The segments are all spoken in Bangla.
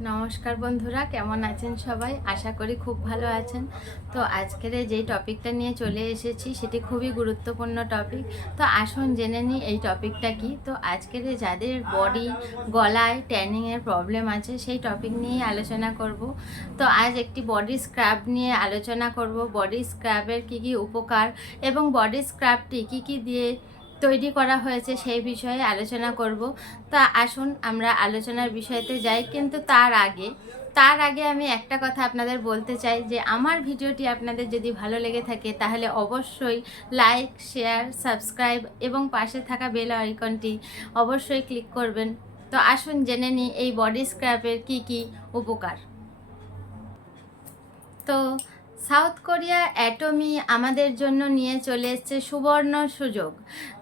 নমস্কার বন্ধুরা, কেমন আছেন সবাই? আশা করি খুব ভালো আছেন। তো আজকের যেই টপিকটা নিয়ে চলে এসেছি সেটি খুবই গুরুত্বপূর্ণ টপিক। তো আসুন জেনে নিই এই টপিকটা কি। তো আজকের যাদের বডি গলায় ট্যানিংয়ের প্রবলেম আছে সেই টপিক নিয়েই আলোচনা করব। তো আজ একটি বডি স্ক্রাব নিয়ে আলোচনা করব। বডি স্ক্রাবের কী কী উপকার এবং বডি স্ক্রাবটি কী কী দিয়ে তৈরি করা হয়েছে সেই বিষয়ে আলোচনা করব। তা আসুন আমরা আলোচনার বিষয়তে যাই, কিন্তু তার আগে আমি একটা কথা আপনাদের বলতে চাই যে আমার ভিডিওটি আপনাদের যদি ভালো লেগে থাকে তাহলে অবশ্যই লাইক, শেয়ার, সাবস্ক্রাইব এবং পাশে থাকা বেল আইকনটি অবশ্যই ক্লিক করবেন। তো আসুন জেনে নিই এই বডি স্ক্রাবের কী কী উপকার। তো সাউথ কোরিয়া অ্যাটমি আমাদের জন্য নিয়ে চলে এসছে সুবর্ণ সুযোগ।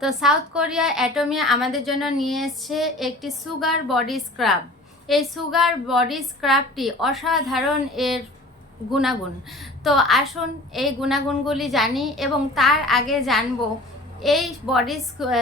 তো সাউথ কোরিয়া অ্যাটমি আমাদের জন্য নিয়ে এসছে একটি সুগার বডি স্ক্রাব। এই সুগার বডি স্ক্রাবটি অসাধারণ এর গুণাগুণ। তো আসুন এই গুণাগুণগুলি জানি এবং তার আগে জানবো এই বডি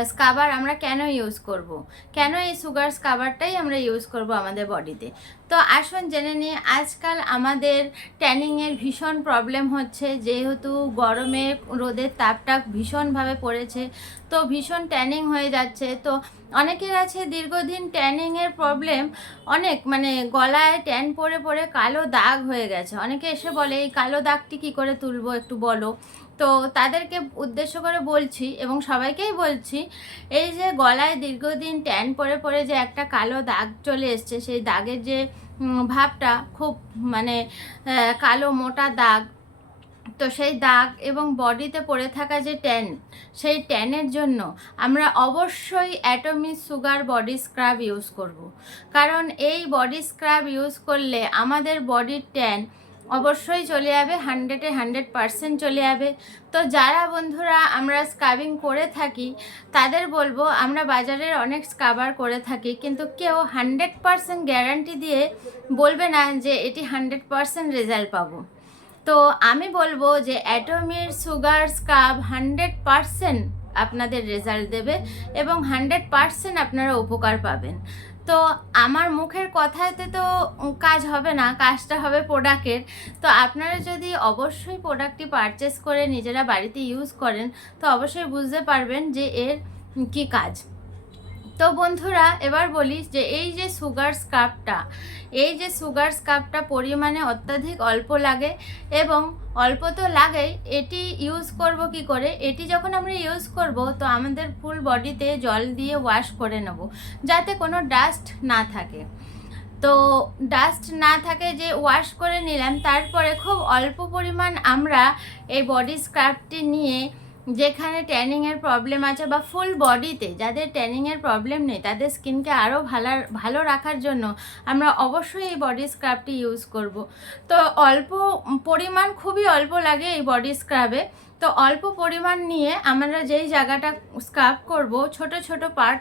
স্ক্রাবার আমরা কেন ইউজ করব। কেন এই সুগার স্ক্রাবারটাই আমরা ইউজ করব আমাদের বডিতে। তো আসুন জেনে নিই। আজকাল আমাদের ট্যানিংয়ের ভীষণ প্রবলেম হচ্ছে, যেহেতু গরমে রোদের তাপটা ভীষণভাবে পড়েছে, তো ভীষণ ট্যানিং হয়ে যাচ্ছে। তো অনেকের আছে দীর্ঘদিন ট্যানিংয়ের প্রবলেম, অনেক গলায় ট্যান পড়ে পড়ে কালো দাগ হয়ে গেছে। অনেকে এসে বলে এই কালো দাগটি কী করে তুলবো একটু বলো। তো তাদেরকে উদ্দেশ্য করে বলছি এবং সবাইকেই বলছি, এই যে গলায় দীর্ঘদিন ট্যান পড়ে পড়ে যে একটা কালো দাগ চলে এসছে, সেই দাগের যে ভাবটা খুব কালো মোটা দাগ, তো সেই দাগ এবং বডিতে পড়ে থাকা যে ট্যান, সেই ট্যানের জন্য আমরা অবশ্যই Atomy sugar body scrub use করব। কারণ এই বডি স্ক্রাব ইউজ করলে আমাদের বডির ট্যান অবশ্যই চলে যাবে, 100% চলে যাবে। তো যারা বন্ধুরা আমরা স্ক্রাবিং করে থাকি তাদের বলবো, আমরা বাজারের অনেক স্ক্রাবার করে থাকি, কিন্তু কেউ 100% গ্যারান্টি দিয়ে বলবে না যে এটি 100% রেজাল্ট পাবো। তো আমি বলবো যে অ্যাটমির সুগার স্ক্রাব 100% আপনাদের রেজাল্ট দেবে এবং 100% আপনারা উপকার পাবেন। তো আমার মুখের কথাতে তো কাজ হবে না, কাজটা হবে প্রোডাক্টের। তো আপনারা যদি অবশ্যই প্রোডাক্টটি পারচেস করে নিজেরা বাড়িতে ইউজ করেন তো অবশ্যই বুঝতে পারবেন যে এর কী কাজ। তো বন্ধুরা এবার বলি যে এই যে সুগার স্ক্রাবটা পরিমাণে অত্যাধিক অল্প লাগে এবং অল্প তো লাগেই, এটি ইউজ করব কি করে। এটি যখন আমরা ইউজ করব তো আমাদের ফুল বডিতে জল দিয়ে ওয়াশ করে নেব, যাতে কোনো ডাস্ট না থাকে। তো ডাস্ট না থাকে, যে ওয়াশ করে নিলাম, তারপরে খুব অল্প পরিমাণ আমরা এই বডি স্ক্রাবটি নিয়ে যেখানে ট্যানিংয়ের প্রবলেম আছে বা ফুল বডিতে যাদের ট্যানিংয়ের প্রবলেম নেই তাদের স্কিনকে আরও ভালো রাখার জন্য আমরা অবশ্যই এই বডি স্ক্রাবটি ইউজ করব। তো অল্প পরিমাণ, খুবই অল্প লাগে এই বডি স্ক্রাবে। তো অল্প পরিমাণ নিয়ে আমরা যেই জায়গাটা স্ক্রাব করব, ছোট ছোট পার্ট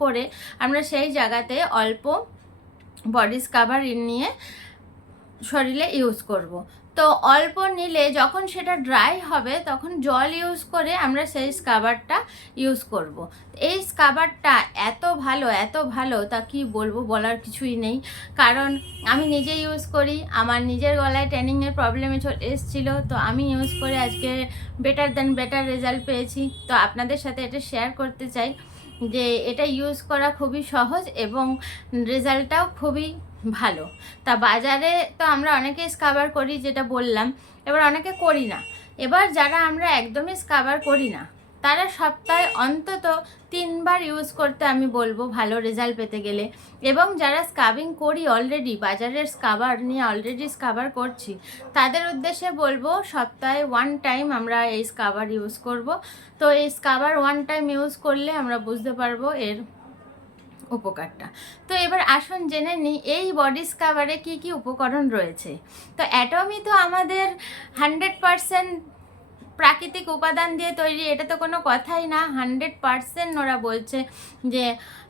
করে আমরা সেই জায়গাতে অল্প বডি স্ক্রাবার নিয়ে শরীরে ইউজ করব। তো অল্প নিলে যখন সেটা ড্রাই হবে তখন জল ইউজ করে আমরা সেই স্ক্রাবারটা ইউজ করব। এই স্ক্রাবারটা এত ভালো তা কি বলবো, বলার কিছুই নেই। কারণ আমি নিজে ইউজ করি, আমার নিজের গলায় ট্যানিংয়ের প্রবলেমে এসেছিলো, তো আমি ইউজ করে আজকে বেটার রেজাল্ট পেয়েছি। তো আপনাদের সাথে এটা শেয়ার করতে চাই যে এটা ইউজ করা খুবই সহজ এবং রেজাল্টটাও খুবই ভালো। তা বাজারে তো আমরা অনেকেই স্ক্রাবার করি, যেটা বললাম, এবার অনেকে করি না। এবার যারা আমরা একদমই স্ক্রাবার করি না তারা সপ্তাহে অন্তত 3বার ইউজ করতে আমি বলবো, ভালো রেজাল্ট পেতে গেলে। এবং যারা স্ক্রাবিং করি অলরেডি, বাজারের স্ক্রাবার নিয়ে অলরেডি স্ক্রাবার করছি, তাদের উদ্দেশ্যে বলবো সপ্তাহে 1 টাইম আমরা এই স্ক্রাবার ইউজ করব। তো এই স্ক্রাবার 1 টাইম ইউজ করলে আমরা বুঝতে পারবো এর উপকারটা। তো এবার আসুন জেনে নিই এই বডি স্ক্রাবারে কী কী উপকরণ রয়েছে। তো অ্যাটমি তো আমাদের 100% প্রাকৃতিক উপাদান দিয়ে তৈরি, এটা তো কোনো কথাই না। 100% ওরা বলছে যে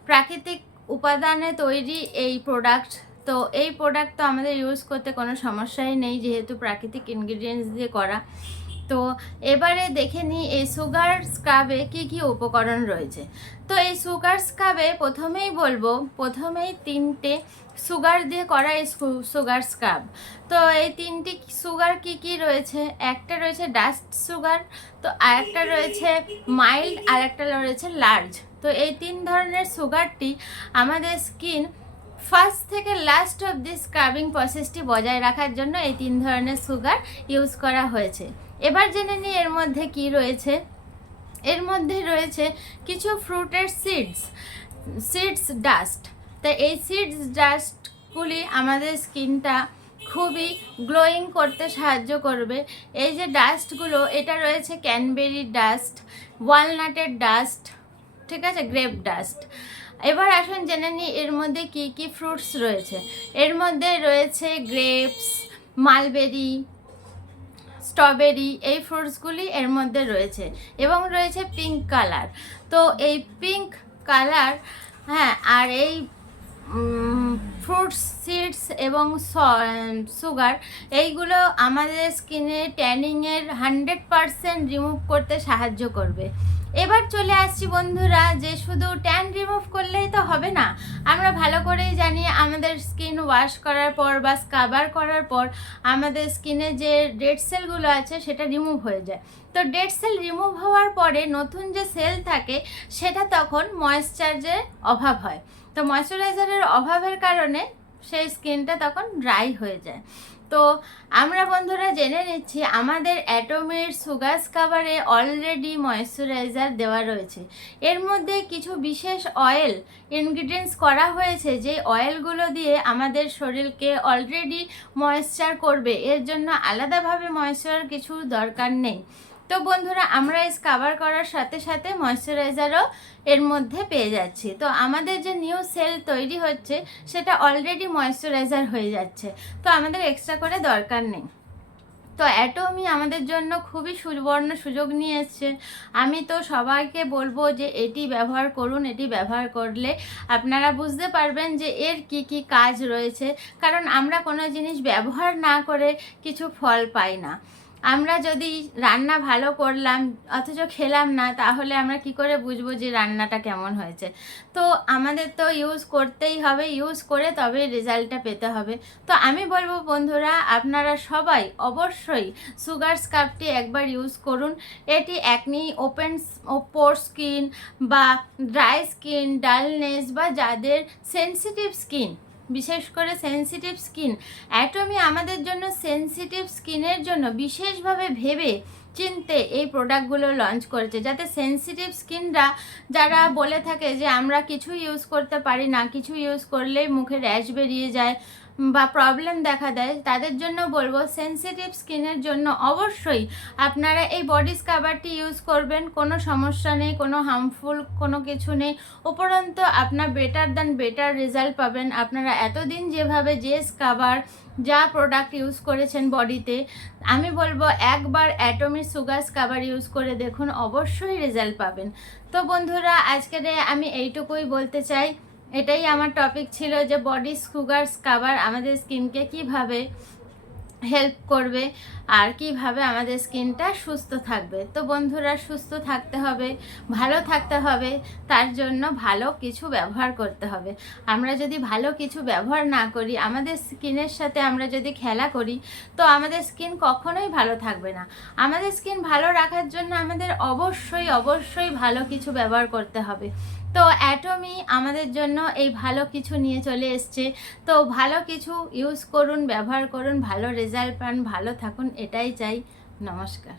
প্রাকৃতিক উপাদানে তৈরি এই প্রোডাক্ট। তো এই প্রোডাক্ট তো আমাদের ইউজ করতে কোনো সমস্যাই নেই, যেহেতু প্রাকৃতিক ইনগ্রিডিয়েন্টস দিয়ে করা। তো এবারে দেখে নিই এই সুগার স্ক্রাবে কি কি উপকরণ রয়েছে। তো এই সুগার স্ক্রাবে প্রথমেই বলবো, প্রথমেই 3টে সুগার দিয়ে করা এই সুগার স্ক্রাব। তো এই 3টি সুগার কি কি রয়েছে, একটা রয়েছে ডাস্ট সুগার, তো আরেকটা রয়েছে মাইল্ড, আর একটা রয়েছে লার্জ। তো এই 3 ধরনের সুগারটি আমাদের স্কিন ফার্স্ট থেকে লাস্ট অব দি স্ক্রাবিং প্রসেসটি বজায় রাখার জন্য এই 3 ধরনের সুগার ইউজ করা হয়েছে। এবার জেনে নিই এর মধ্যে কি রয়েছে। এর মধ্যে রয়েছে কিছু ফ্রুটের সিডস ডাস্ট। তো এই সিডস ডাস্টগুলি আমাদের স্কিনটা খুবই গ্লোয়িং করতে সাহায্য করবে। এই যে ডাস্টগুলো, এটা রয়েছে ক্যানবেরি ডাস্ট, ওয়ালনাটের ডাস্ট, ঠিক আছে, গ্রেপ ডাস্ট। এবার আসুন জেনে নিই এর মধ্যে কি কি ফ্রুটস রয়েছে। এর মধ্যে রয়েছে গ্রেপস, মালবেরি, স্ট্রবেরি, এই ফ্রুটসগুলি এর মধ্যে রয়েছে, এবং রয়েছে পিঙ্ক কালার। তো এই পিঙ্ক কালার, হ্যাঁ, আর এই ফ্রুটস, সিডস এবং সুগার, এইগুলো আমাদের স্কিনে ট্যানিংয়ের 100% রিমুভ করতে সাহায্য করবে। এবার চলে আসছি বন্ধুরা, যে শুধু ট্যান রিমুভ করলেই তো হবে না। আমরা ভালো করেই জানি আমাদের স্কিন ওয়াশ করার পর বা স্ক্রাবার করার পর আমাদের স্কিনে যে ডেড সেলগুলো আছে সেটা রিমুভ হয়ে যায়। তো ডেড সেল রিমুভ হওয়ার পরে নতুন যে সেল থাকে সেটা তখন ময়েশ্চারের অভাব হয়। তো ময়েশ্চারাইজারের অভাবের কারণে সেই স্কিনটা তখন ড্রাই হয়ে যায়। তো আমরা বন্ধুরা জেনে নিচ্ছি আমাদের অ্যাটোমের সুগার স্ক্রাবারে অলরেডি ময়েশ্চারাইজার দেওয়া রয়েছে। এর মধ্যে কিছু বিশেষ অয়েল ইনগ্রিডিয়েন্টস করা হয়েছে, যে অয়েলগুলো দিয়ে আমাদের শরীরকে অলরেডি ময়েশ্চার করবে, এর জন্য আলাদাভাবে ময়েশ্চার কিছু দরকার নেই। তো বন্ধুরা, আমরা স্ক্রাবার করার সাথে সাথে ময়েশ্চারাইজারও এর মধ্যে পেয়ে যাচ্ছি। তো আমাদের যে নিউ সেল তৈরি হচ্ছে সেটা অলরেডি ময়েশ্চারাইজার হয়ে যাচ্ছে, তো আমাদের এক্সট্রা করে দরকার নেই। তো অ্যাটোমি আমাদের জন্য খুবই সুবর্ণ সুযোগ নিয়ে এসছে। আমি তো সবাইকে বলবো যে এটি ব্যবহার করুন। এটি ব্যবহার করলে আপনারা বুঝতে পারবেন যে এর কি কি কাজ রয়েছে, কারণ আমরা কোনো জিনিস ব্যবহার না করে কিছু ফল পাই না। আমরা যদি রান্না ভালো করলাম অথচ খেলাম না, তাহলে আমরা কি করে বুঝবো যে রান্নাটা কেমন হয়েছে? তো আমাদের তো ইউজ করতেই হবে, ইউজ করে তবে রেজাল্টটা পেতে হবে। তো আমি বলবো বন্ধুরা, আপনারা সবাই অবশ্যই সুগার স্ক্রাবটি একবার ইউজ করুন। এটি একনি, ওপেন পোর স্কিন বা ড্রাই স্কিন, ডালনেস বা যাদের সেনসিটিভ স্কিন, বিশেষ করে সেনসিটিভ স্কিন, অ্যাটোমি আমাদের জন্য সেনসিটিভ স্কিনের জন্য বিশেষভাবে ভেবে চিনতে এই প্রোডাক্টগুলো লঞ্চ করেছে, যাতে সেনসিটিভ স্কিনরা যারা বলে থাকে যে আমরা কিছু ইউজ করতে পারি না, কিছু ইউজ করলেই মুখে র্যাশ বেরিয়ে যায় বা প্রবলেম দেখা দেয়, তাদের জন্য বলবো সেনসিটিভ স্কিনের জন্য অবশ্যই আপনারা এই বডি স্ক্রাবারটি ইউজ করবেন। কোনো সমস্যা নেই, কোনো হার্মফুল কোনো কিছু নেই, উপরন্তু আপনার বেটার দ্যান বেটার রেজাল্ট পাবেন। আপনারা এতদিন যেভাবে যে স্ক্রাবার, যা প্রোডাক্ট ইউজ করেছেন বডিতে, আমি বলবো একবার অ্যাটোমির সুগার স্ক্রাবার ইউজ করে দেখুন, অবশ্যই রেজাল্ট পাবেন। তো বন্ধুরা, আজকে আমি এইটুকুই বলতে চাই। এটাই আমার টপিক ছিল, যে বডি সুগার স্ক্রাবার আমাদের স্কিনকে কিভাবে হেল্প করবে আর কিভাবে আমাদের স্কিনটা সুস্থ থাকবে। তো বন্ধুরা, সুস্থ থাকতে হবে, ভালো থাকতে হবে, তার জন্য ভালো কিছু ব্যবহার করতে হবে। আমরা যদি ভালো কিছু ব্যবহার না করি, আমাদের স্কিনের সাথে আমরা যদি খেলা করি, তো আমাদের স্কিন কখনোই ভালো থাকবে না। আমাদের স্কিন ভালো রাখার জন্য আমাদের অবশ্যই অবশ্যই ভালো কিছু ব্যবহার করতে হবে। তো অ্যাটোমি আমাদের জন্য এই ভালো কিছু নিয়ে চলে এসছে। তো ভালো কিছু ইউজ করুন, ব্যবহার করুন, ভালো রেজাল্ট পান, ভালো থাকুন, এটাই চাই। নমস্কার।